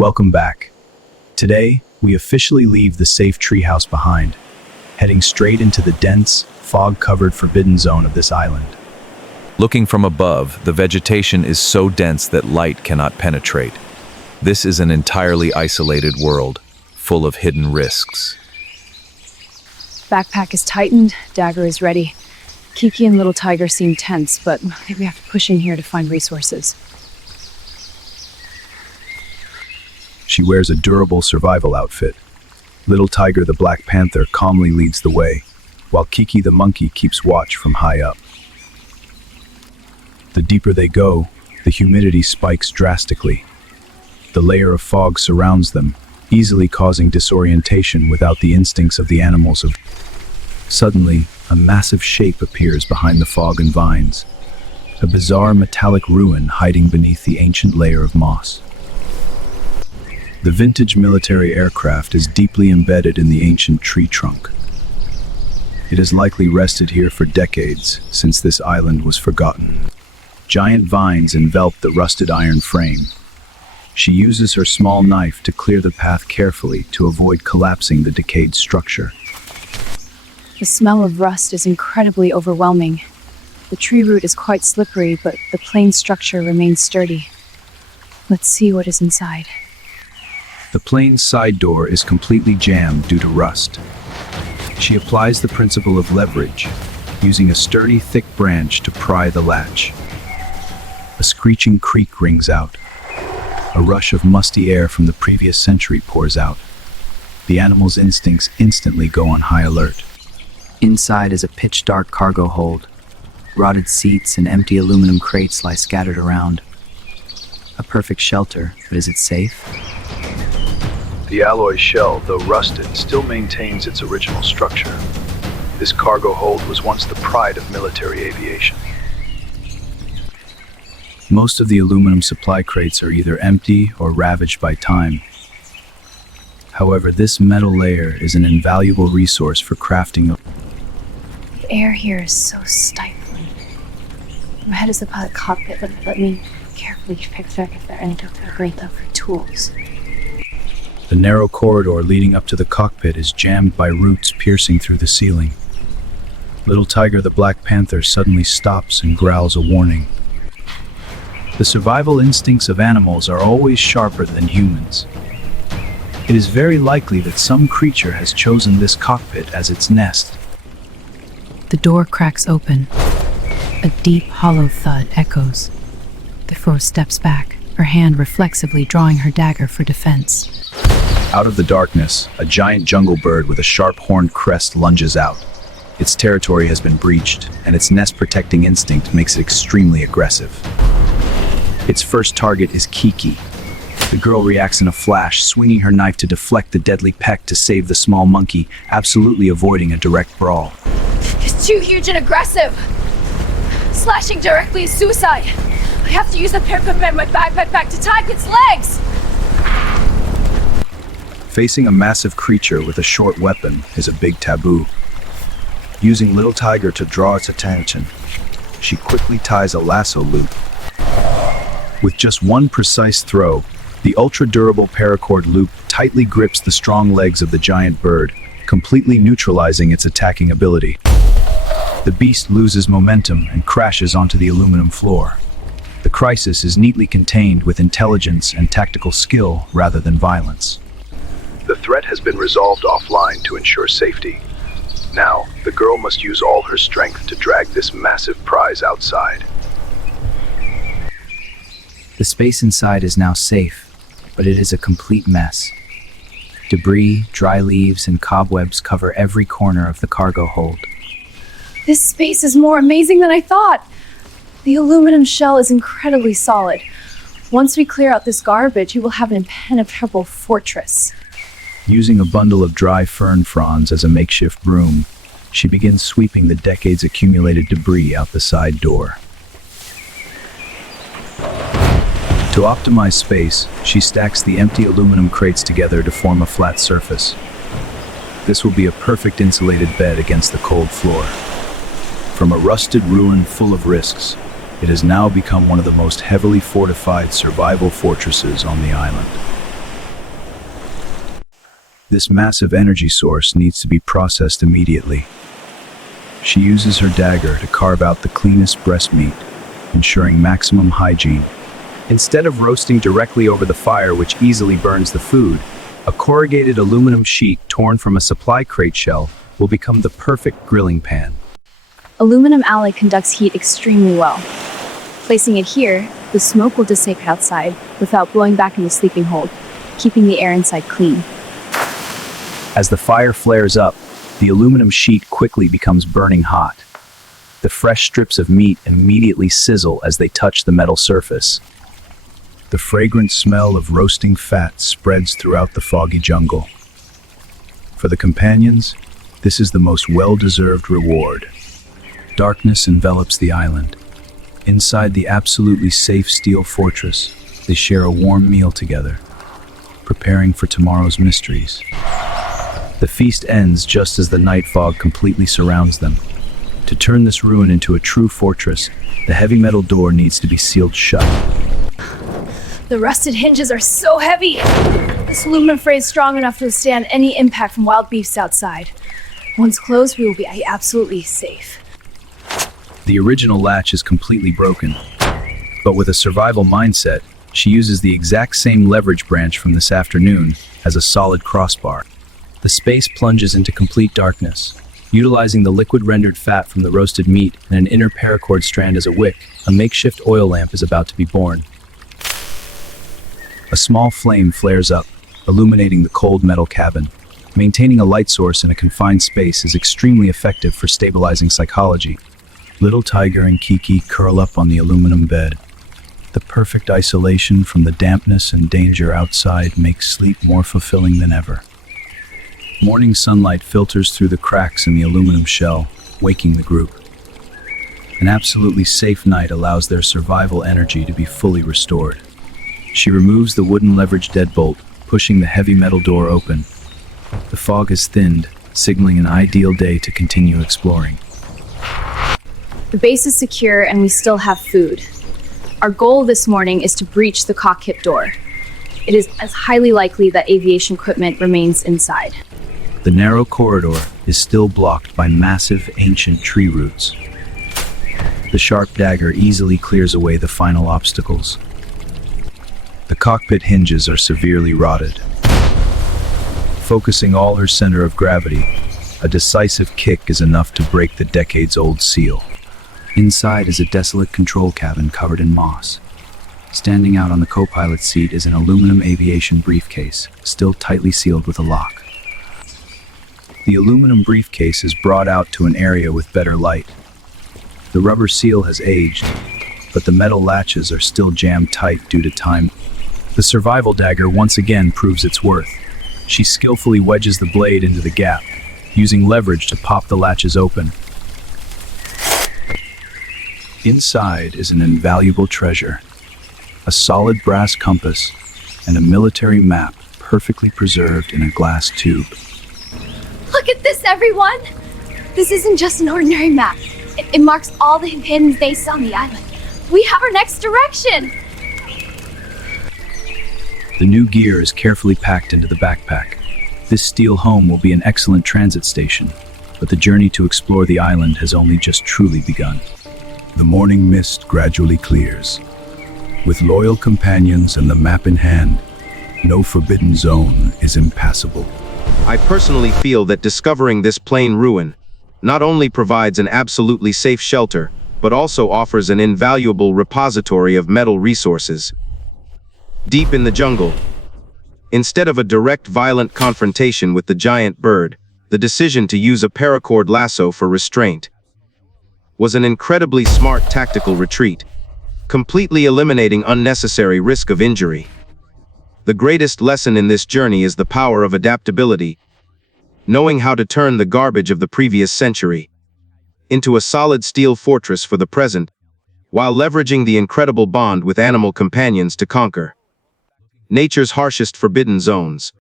Welcome back. Today, we officially leave the safe treehouse behind, heading straight into the dense, fog-covered forbidden zone of this island. Looking from above, the vegetation is so dense that light cannot penetrate. This is an entirely isolated world, full of hidden risks. Backpack is tightened, dagger is ready. Kiki and Little Tiger seem tense, but I think we have to push in here to find resources. She wears a durable survival outfit. Little Tiger the Black Panther calmly leads the way, while Kiki the monkey keeps watch from high up. The deeper they go, the humidity spikes drastically. The layer of fog surrounds them, easily causing disorientation without the instincts of the animals. Suddenly, a massive shape appears behind the fog and vines, a bizarre metallic ruin hiding beneath the ancient layer of moss. The vintage military aircraft is deeply embedded in the ancient tree trunk. It has likely rested here for decades, since this island was forgotten. Giant vines envelop the rusted iron frame. She uses her small knife to clear the path carefully to avoid collapsing the decayed structure. The smell of rust is incredibly overwhelming. The tree root is quite slippery, but the plain structure remains sturdy. Let's see what is inside. The plane's side door is completely jammed due to rust. She applies the principle of leverage, using a sturdy, thick branch to pry the latch. A screeching creak rings out. A rush of musty air from the previous century pours out. The animal's instincts instantly go on high alert. Inside is a pitch-dark cargo hold. Rotted seats and empty aluminum crates lie scattered around. A perfect shelter, but is it safe? The alloy shell, though rusted, still maintains its original structure. This cargo hold was once the pride of military aviation. Most of the aluminum supply crates are either empty or ravaged by time. However, this metal layer is an invaluable resource for crafting. The air here is so stifling. My head is above the cockpit, but let me carefully pick back there and a great love for tools. The narrow corridor leading up to the cockpit is jammed by roots piercing through the ceiling. Little Tiger the Black Panther suddenly stops and growls a warning. The survival instincts of animals are always sharper than humans. It is very likely that some creature has chosen this cockpit as its nest. The door cracks open. A deep, hollow thud echoes. The foe steps back, her hand reflexively drawing her dagger for defense. Out of the darkness, a giant jungle bird with a sharp horned crest lunges out. Its territory has been breached, and its nest-protecting instinct makes it extremely aggressive. Its first target is Kiki. The girl reacts in a flash, swinging her knife to deflect the deadly peck to save the small monkey, absolutely avoiding a direct brawl. It's too huge and aggressive! Slashing directly is suicide! I have to use the parapet in my backpack to tie its legs! Facing a massive creature with a short weapon is a big taboo. Using Little Tiger to draw its attention, she quickly ties a lasso loop. With just one precise throw, the ultra-durable paracord loop tightly grips the strong legs of the giant bird, completely neutralizing its attacking ability. The beast loses momentum and crashes onto the aluminum floor. The crisis is neatly contained with intelligence and tactical skill rather than violence. The threat has been resolved offline to ensure safety. Now, the girl must use all her strength to drag this massive prize outside. The space inside is now safe, but it is a complete mess. Debris, dry leaves, and cobwebs cover every corner of the cargo hold. This space is more amazing than I thought! The aluminum shell is incredibly solid. Once we clear out this garbage, we will have an impenetrable fortress. Using a bundle of dry fern fronds as a makeshift broom, she begins sweeping the decades-accumulated debris out the side door. To optimize space, she stacks the empty aluminum crates together to form a flat surface. This will be a perfect insulated bed against the cold floor. From a rusted ruin full of risks, it has now become one of the most heavily fortified survival fortresses on the island. This massive energy source needs to be processed immediately. She uses her dagger to carve out the cleanest breast meat, ensuring maximum hygiene. Instead of roasting directly over the fire, which easily burns the food, a corrugated aluminum sheet torn from a supply crate shell will become the perfect grilling pan. Aluminum alloy conducts heat extremely well. Placing it here, the smoke will dissipate outside without blowing back in the sleeping hold, keeping the air inside clean. As the fire flares up, the aluminum sheet quickly becomes burning hot. The fresh strips of meat immediately sizzle as they touch the metal surface. The fragrant smell of roasting fat spreads throughout the foggy jungle. For the companions, this is the most well-deserved reward. Darkness envelops the island. Inside the absolutely safe steel fortress, they share a warm meal together, preparing for tomorrow's mysteries. The feast ends just as the night fog completely surrounds them. To turn this ruin into a true fortress, the heavy metal door needs to be sealed shut. The rusted hinges are so heavy! This aluminum frame is strong enough to withstand any impact from wild beasts outside. Once closed, we will be absolutely safe. The original latch is completely broken, but with a survival mindset, she uses the exact same leverage branch from this afternoon as a solid crossbar. The space plunges into complete darkness. Utilizing the liquid-rendered fat from the roasted meat and an inner paracord strand as a wick, a makeshift oil lamp is about to be born. A small flame flares up, illuminating the cold metal cabin. Maintaining a light source in a confined space is extremely effective for stabilizing psychology. Little Tiger and Kiki curl up on the aluminum bed. The perfect isolation from the dampness and danger outside makes sleep more fulfilling than ever. Morning sunlight filters through the cracks in the aluminum shell, waking the group. An absolutely safe night allows their survival energy to be fully restored. She removes the wooden leverage deadbolt, pushing the heavy metal door open. The fog has thinned, signaling an ideal day to continue exploring. The base is secure and we still have food. Our goal this morning is to breach the cockpit door. It is as highly likely that aviation equipment remains inside. The narrow corridor is still blocked by massive ancient tree roots. The sharp dagger easily clears away the final obstacles. The cockpit hinges are severely rotted. Focusing all her center of gravity, a decisive kick is enough to break the decades-old seal. Inside is a desolate control cabin covered in moss. Standing out on the co-pilot's seat is an aluminum aviation briefcase, still tightly sealed with a lock. The aluminum briefcase is brought out to an area with better light. The rubber seal has aged, but the metal latches are still jammed tight due to time. The survival dagger once again proves its worth. She skillfully wedges the blade into the gap, using leverage to pop the latches open. Inside is an invaluable treasure, a solid brass compass, and a military map perfectly preserved in a glass tube. Look at this, everyone! This isn't just an ordinary map. It marks all the hidden bases on the island. We have our next direction! The new gear is carefully packed into the backpack. This steel home will be an excellent transit station, but the journey to explore the island has only just truly begun. The morning mist gradually clears. With loyal companions and the map in hand, no forbidden zone is impassable. I personally feel that discovering this plain ruin not only provides an absolutely safe shelter, but also offers an invaluable repository of metal resources. Deep in the jungle, instead of a direct violent confrontation with the giant bird, the decision to use a paracord lasso for restraint was an incredibly smart tactical retreat, completely eliminating unnecessary risk of injury. The greatest lesson in this journey is the power of adaptability, knowing how to turn the garbage of the previous century into a solid steel fortress for the present, while leveraging the incredible bond with animal companions to conquer nature's harshest forbidden zones.